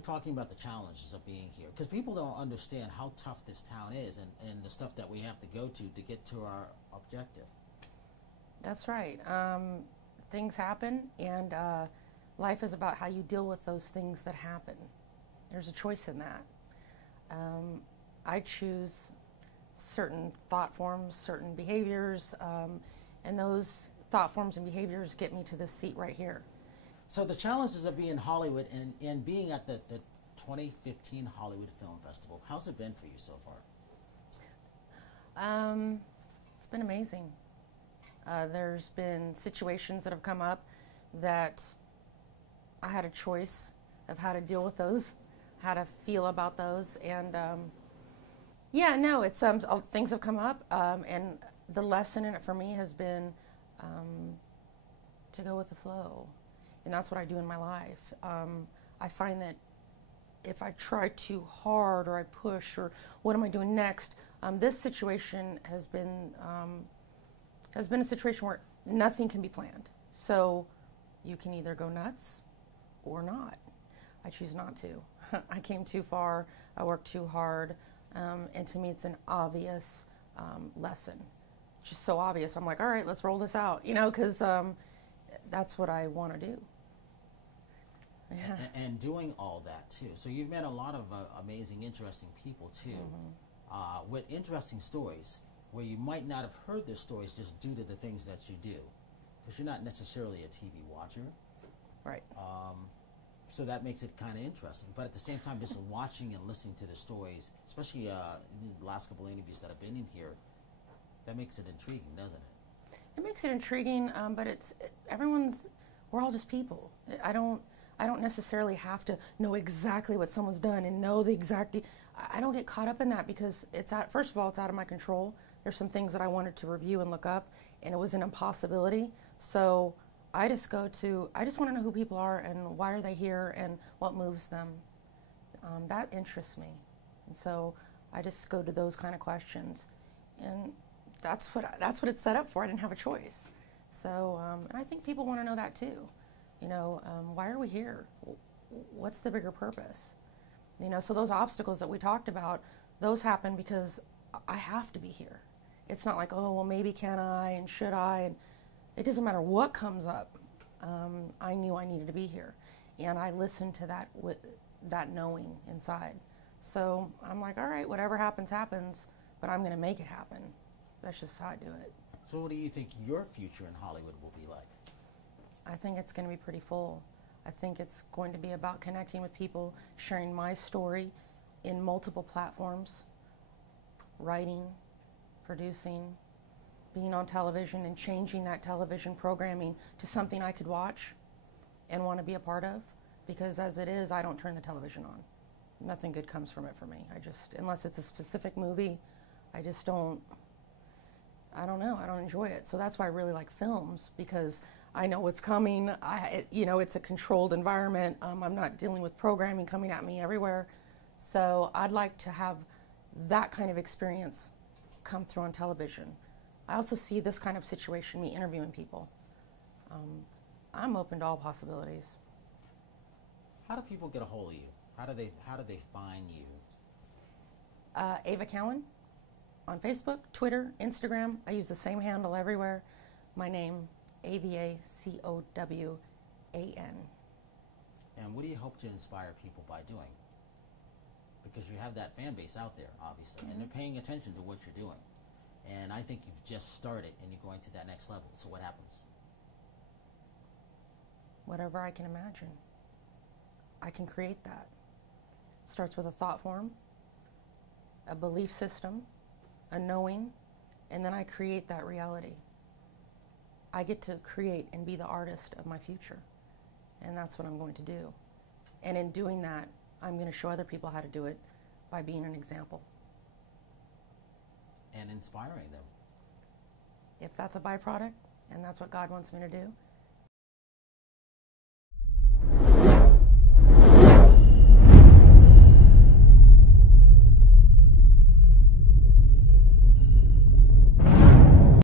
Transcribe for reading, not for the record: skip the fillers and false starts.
were talking about the challenges of being here, because people don't understand how tough this town is and the stuff that we have to go to get to our objective. That's right. Things happen, and life is about how you deal with those things that happen. There's a choice in that. I choose certain thought forms, certain behaviors, and those thought forms and behaviors get me to this seat right here. So the challenges of being in Hollywood and being at the 2015 Hollywood Film Festival, how's it been for you so far? It's been amazing. There's been situations that have come up that I had a choice of how to deal with those, how to feel about those, and yeah, no, it's things have come up, and the lesson in it for me has been to go with the flow, and that's what I do in my life. I find that if I try too hard or I push or what am I doing next, this situation has been a situation where nothing can be planned. So you can either go nuts or not. I choose not to. I came too far, I worked too hard, and to me it's an obvious lesson. Just so obvious. I'm like, all right, let's roll this out, you know, because that's what I want to do. Yeah. And doing all that too. So you've met a lot of amazing, interesting people too, with interesting stories where you might not have heard their stories just due to the things that you do, because you're not necessarily a TV watcher. Right. So that makes it kind of interesting. But at the same time, just watching and listening to the stories, especially the last couple of interviews that have been in here, that makes it intriguing, doesn't it? It makes it intriguing, but we're all just people. I don't necessarily have to know exactly what someone's done and know the exact. I don't get caught up in that because first of all, it's out of my control. There's some things that I wanted to review and look up, and it was an impossibility. So I just want to know who people are and why are they here and what moves them. That interests me, and so I just go to those kind of questions, and that's what it's set up for. I didn't have a choice. So and I think people want to know that too. You know, why are we here? What's the bigger purpose? You know, so those obstacles that we talked about, those happen because I have to be here. It's not like, oh, well, maybe can I and should I? And it doesn't matter what comes up. I knew I needed to be here. And I listened to that with that knowing inside. So I'm like, all right, whatever happens, happens, but I'm going to make it happen. That's just how I do it. So what do you think your future in Hollywood will be like? I think it's going to be pretty full. I think it's going to be about connecting with people, sharing my story in multiple platforms, writing, producing, being on television and changing that television programming to something I could watch and want to be a part of. Because as it is, I don't turn the television on. Nothing good comes from it for me. Unless it's a specific movie, I don't know, I don't enjoy it. So that's why I really like films, because I know what's coming. It's a controlled environment. I'm not dealing with programming coming at me everywhere. So I'd like to have that kind of experience come through on television. I also see this kind of situation, me interviewing people. I'm open to all possibilities. How do people get a hold of you? How do they find you? Ava Cowan on Facebook, Twitter, Instagram. I use the same handle everywhere. My name, AvaCowan. And what do you hope to inspire people by doing? Because you have that fan base out there, obviously, and they're paying attention to what you're doing. And I think you've just started and you're going to that next level. So what happens? Whatever I can imagine. I can create that. It starts with a thought form, a belief system, a knowing, and then I create that reality. I get to create and be the artist of my future, and that's what I'm going to do. And in doing that, I'm going to show other people how to do it by being an example. And inspiring them. If that's a byproduct, and that's what God wants me to do,